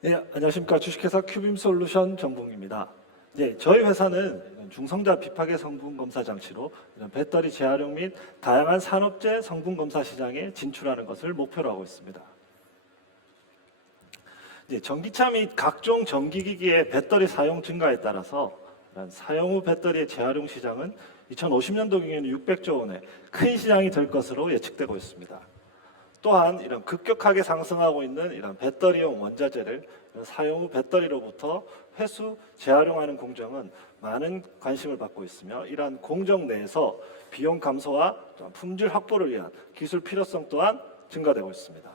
네, 안녕하십니까. 주식회사 큐빔솔루션 정봉입니다. 네, 저희 회사는 중성자 비파괴 성분 검사 장치로 이런 배터리 재활용 및 다양한 산업재 성분 검사 시장에 진출하는 것을 목표로 하고 있습니다. 네, 전기차 및 각종 전기기기의 배터리 사용 증가에 따라서 사용 후 배터리의 재활용 시장은 2050년도 경에는 600조 원의 큰 시장이 될 것으로 예측되고 있습니다. 또한 이런 급격하게 상승하고 있는 이런 배터리용 원자재를 사용 후 배터리로부터 회수 재활용하는 공정은 많은 관심을 받고 있으며, 이러한 공정 내에서 비용 감소와 품질 확보를 위한 기술 필요성 또한 증가되고 있습니다.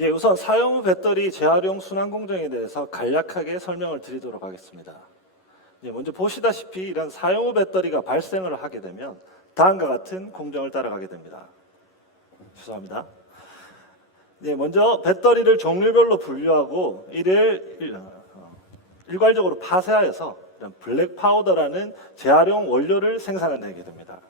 예, 우선 사용 후 배터리 재활용 순환 공정에 대해서 간략하게 설명을 드리도록 하겠습니다. 먼저 보시다시피 이런 사용 후 배터리가 발생을 하게 되면 다음과 같은 공정을 따라가게 됩니다. 죄송합니다. 먼저 배터리를 종류별로 분류하고 이를 일괄적으로 파쇄하여서 이런 블랙 파우더라는 재활용 원료를 생산해내게 됩니다.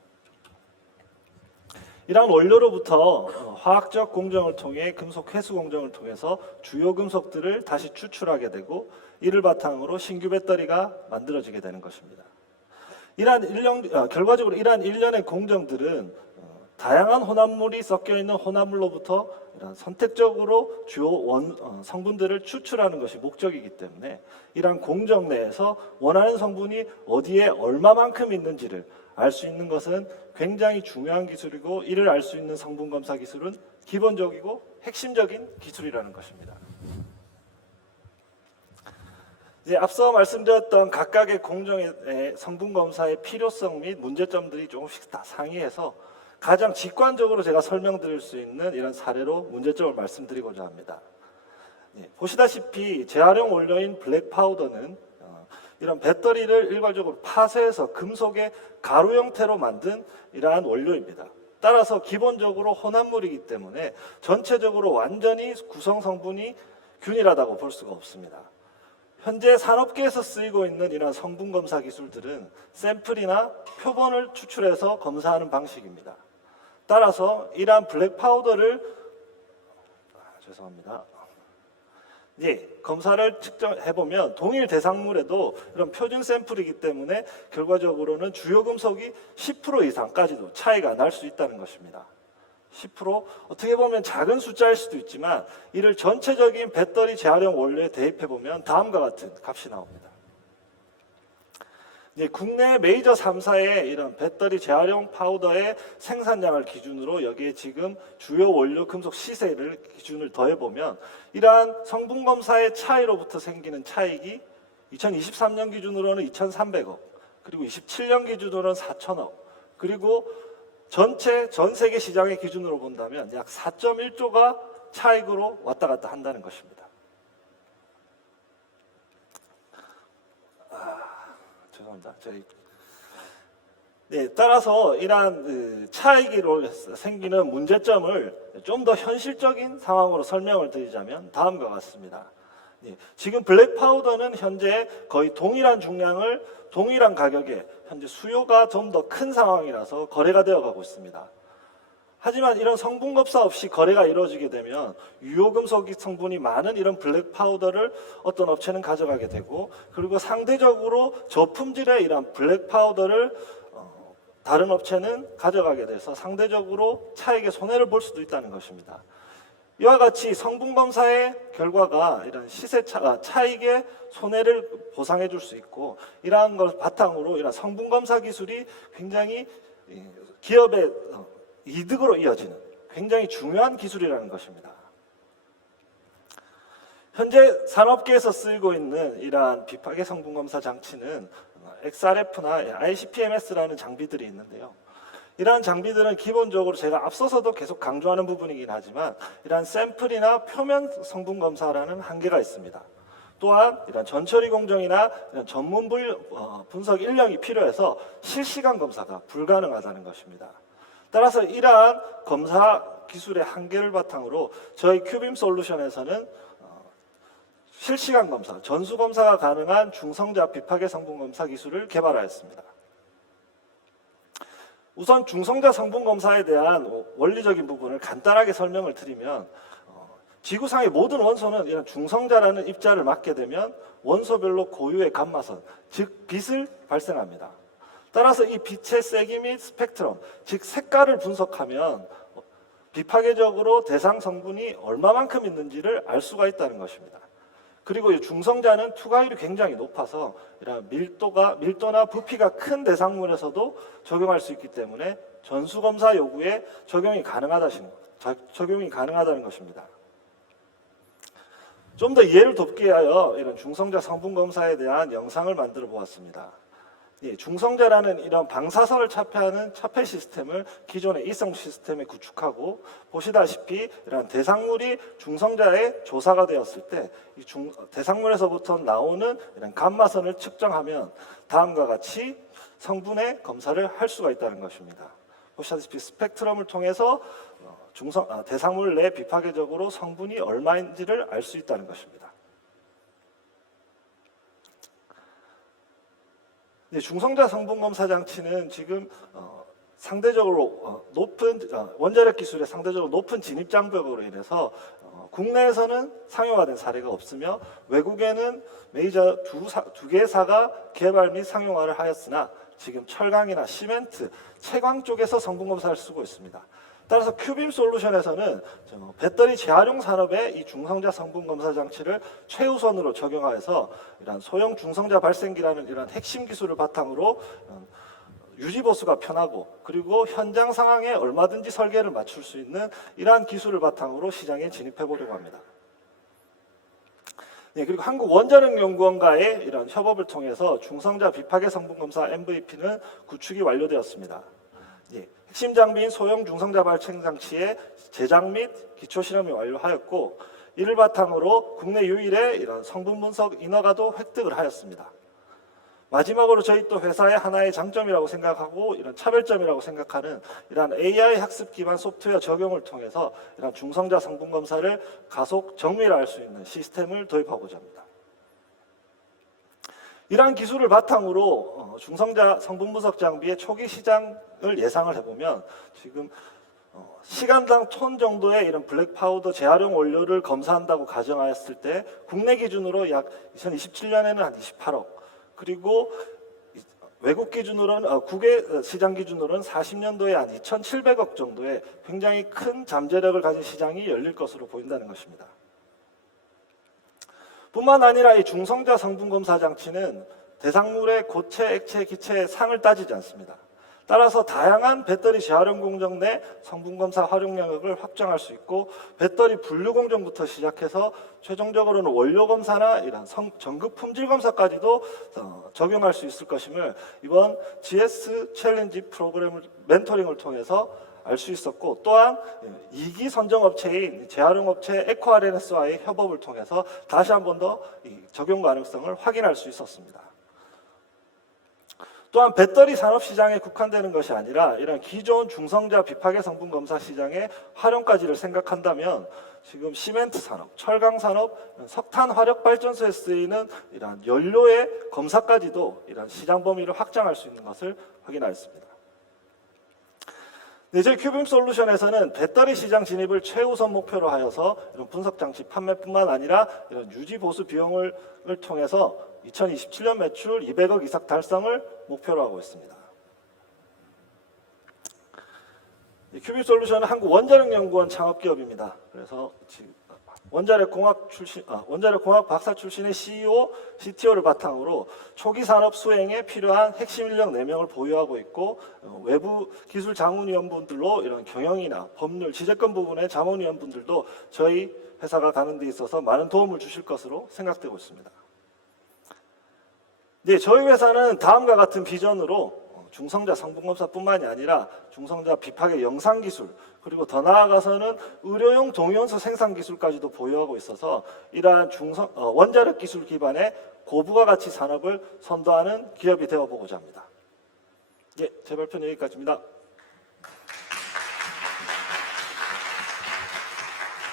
이러한 원료로부터 화학적 공정을 통해 금속 회수 공정을 통해서 주요 금속들을 다시 추출하게 되고, 이를 바탕으로 신규 배터리가 만들어지게 되는 것입니다. 결과적으로 이러한 일련의 공정들은 다양한 혼합물이 섞여 있는 혼합물로부터 선택적으로 주요 성분들을 추출하는 것이 목적이기 때문에, 이러한 공정 내에서 원하는 성분이 어디에 얼마만큼 있는지를 알 수 있는 것은 굉장히 중요한 기술이고, 이를 알 수 있는 성분 검사 기술은 기본적이고 핵심적인 기술이라는 것입니다. 앞서 말씀드렸던 각각의 공정의 성분 검사의 필요성 및 문제점들이 조금씩 다 상이해서 가장 직관적으로 제가 설명드릴 수 있는 이런 사례로 문제점을 말씀드리고자 합니다. 보시다시피 재활용 원료인 블랙 파우더는 이런 배터리를 일괄적으로 파쇄해서 금속의 가루 형태로 만든 이러한 원료입니다. 따라서 기본적으로 혼합물이기 때문에 전체적으로 완전히 구성 성분이 균일하다고 볼 수가 없습니다. 현재 산업계에서 쓰이고 있는 이러한 성분 검사 기술들은 샘플이나 표본을 추출해서 검사하는 방식입니다. 따라서 이러한 블랙 파우더를 검사를 측정해보면 동일 대상물에도 이런 표준 샘플이기 때문에 결과적으로는 주요 금속이 10% 이상까지도 차이가 날 수 있다는 것입니다. 10%, 어떻게 보면 작은 숫자일 수도 있지만 이를 전체적인 배터리 재활용 원료에 대입해보면 다음과 같은 값이 나옵니다. 국내 메이저 3사의 이런 배터리 재활용 파우더의 생산량을 기준으로 여기에 지금 주요 원료 금속 시세를 기준을 더해보면 이러한 성분 검사의 차이로부터 생기는 차익이 2023년 기준으로는 2,300억, 그리고 27년 기준으로는 4,000억, 그리고 전 세계 시장의 기준으로 본다면 약 4.1조가 차익으로 왔다 갔다 한다는 것입니다. 죄송합니다. 따라서 이러한 차익으로 생기는 문제점을 좀 더 현실적인 상황으로 설명을 드리자면 다음과 같습니다. 지금 블랙 파우더는 현재 거의 동일한 중량을 동일한 가격에 현재 수요가 좀 더 큰 상황이라서 거래가 되어가고 있습니다. 하지만 이런 성분 검사 없이 거래가 이루어지게 되면 유효금속 성분이 많은 이런 블랙 파우더를 어떤 업체는 가져가게 되고, 그리고 상대적으로 저품질의 이런 블랙 파우더를 다른 업체는 가져가게 돼서 상대적으로 차익에 손해를 볼 수도 있다는 것입니다. 이와 같이 성분 검사의 결과가 이런 시세차가 차익의 손해를 보상해 줄 수 있고, 이러한 걸 바탕으로 이런 성분 검사 기술이 굉장히 기업의 이득으로 이어지는 굉장히 중요한 기술이라는 것입니다. 현재 산업계에서 쓰이고 있는 이러한 비파괴 성분 검사 장치는 XRF나 ICP-MS라는 장비들이 있는데요. 이러한 장비들은 기본적으로 제가 앞서서도 계속 강조하는 부분이긴 하지만 이러한 샘플이나 표면 성분 검사라는 한계가 있습니다. 또한 이런 전처리 공정이나 이런 전문 분석 인력이 필요해서 실시간 검사가 불가능하다는 것입니다. 따라서 이러한 검사 기술의 한계를 바탕으로 저희 큐빔 솔루션에서는 실시간 검사, 전수 검사가 가능한 중성자 비파괴 성분 검사 기술을 개발하였습니다. 우선 중성자 성분 검사에 대한 원리적인 부분을 간단하게 설명을 드리면 지구상의 모든 원소는 이런 중성자라는 입자를 맞게 되면 원소별로 고유의 감마선, 즉 빛을 발생합니다. 따라서 이 빛의 세기 및 스펙트럼, 즉 색깔을 분석하면 비파괴적으로 대상 성분이 얼마만큼 있는지를 알 수가 있다는 것입니다. 그리고 이 중성자는 투과율이 굉장히 높아서 이런 밀도나 부피가 큰 대상물에서도 적용할 수 있기 때문에 전수검사 요구에 적용이 가능하다는 것입니다. 좀 더 이해를 돕기 위하여 이런 중성자 성분 검사에 대한 영상을 만들어 보았습니다. 중성자라는 이런 방사선을 차폐하는 차폐 시스템을 기존의 이성 시스템에 구축하고, 보시다시피 이런 대상물이 중성자에 조사가 되었을 때 이 대상물에서부터 나오는 이런 감마선을 측정하면 다음과 같이 성분의 검사를 할 수가 있다는 것입니다. 보시다시피 스펙트럼을 통해서 대상물 내 비파괴적으로 성분이 얼마인지를 알 수 있다는 것입니다. 중성자 성분 검사 장치는 지금 상대적으로 높은 원자력 기술의 상대적으로 높은 진입 장벽으로 인해서 국내에서는 상용화된 사례가 없으며 외국에는 메이저 두 개사가 개발 및 상용화를 하였으나 지금 철강이나 시멘트, 채광 쪽에서 성분 검사를 쓰고 있습니다. 따라서 큐빔 솔루션에서는 배터리 재활용 산업에 이 중성자 성분 검사 장치를 최우선으로 적용하여서 이런 소형 중성자 발생기라는 이런 핵심 기술을 바탕으로 유지 보수가 편하고, 그리고 현장 상황에 얼마든지 설계를 맞출 수 있는 이러한 기술을 바탕으로 시장에 진입해 보려고 합니다. 그리고 한국원자력연구원과의 이런 협업을 통해서 중성자 비파괴 성분 검사 MVP는 구축이 완료되었습니다. 핵심 장비인 소형 중성자 발생 장치의 제작 및 기초 실험이 완료하였고, 이를 바탕으로 국내 유일의 이런 성분 분석 인허가도 획득을 하였습니다. 마지막으로 저희 또 회사의 하나의 장점이라고 생각하고 이런 차별점이라고 생각하는 이런 AI 학습 기반 소프트웨어 적용을 통해서 이런 중성자 성분 검사를 가속 정밀화할 수 있는 시스템을 도입하고자 합니다. 이러한 기술을 바탕으로 중성자 성분 분석 장비의 초기 시장을 예상을 해보면 지금 시간당 톤 정도의 이런 블랙 파우더 재활용 원료를 검사한다고 가정하였을 때 국내 기준으로 약 2027년에는 한 28억, 그리고 외국 기준으로는 국외 시장 기준으로는 40년도에 한 2,700억 정도의 굉장히 큰 잠재력을 가진 시장이 열릴 것으로 보인다는 것입니다. 뿐만 아니라 이 중성자 성분 검사 장치는 대상물의 고체, 액체, 기체의 상을 따지지 않습니다. 따라서 다양한 배터리 재활용 공정 내 성분 검사 활용 영역을 확장할 수 있고, 배터리 분류 공정부터 시작해서 최종적으로는 원료 검사나 이런 전극 품질 검사까지도 적용할 수 있을 것임을 이번 GS 챌린지 프로그램을 멘토링을 통해서 알 수 있었고, 또한 2기 선정업체인 재활용업체 에코RNS와의 협업을 통해서 다시 한 번 더 적용 가능성을 확인할 수 있었습니다. 또한 배터리 산업 시장에 국한되는 것이 아니라 이런 기존 중성자 비파괴 성분 검사 시장의 활용까지를 생각한다면 지금 시멘트 산업, 철강 산업, 석탄 화력 발전소에 쓰이는 이러한 연료의 검사까지도 이런 시장 범위를 확장할 수 있는 것을 확인하였습니다. 저희 큐빔 솔루션에서는 배터리 시장 진입을 최우선 목표로 하여서 이런 분석 장치 판매뿐만 아니라 이런 유지 보수 비용을 통해서 2027년 매출 200억 이상 달성을 목표로 하고 있습니다. 큐빔 솔루션은 한국원자력연구원 창업기업입니다. 그래서 원자력공학 박사 출신의 CEO, CTO를 바탕으로 초기 산업 수행에 필요한 핵심 인력 4명을 보유하고 있고, 외부 기술 자문위원분들로 이런 경영이나 법률, 지재권 부분의 자문위원분들도 저희 회사가 가는 데 있어서 많은 도움을 주실 것으로 생각되고 있습니다. 저희 회사는 다음과 같은 비전으로 중성자 성분검사뿐만이 아니라 중성자 비파괴 영상기술, 그리고 더 나아가서는 의료용 동위원소 생산기술까지도 보유하고 있어서 이러한 원자력 기술 기반의 고부가 가치 산업을 선도하는 기업이 되어보고자 합니다. 제 발표는 여기까지입니다.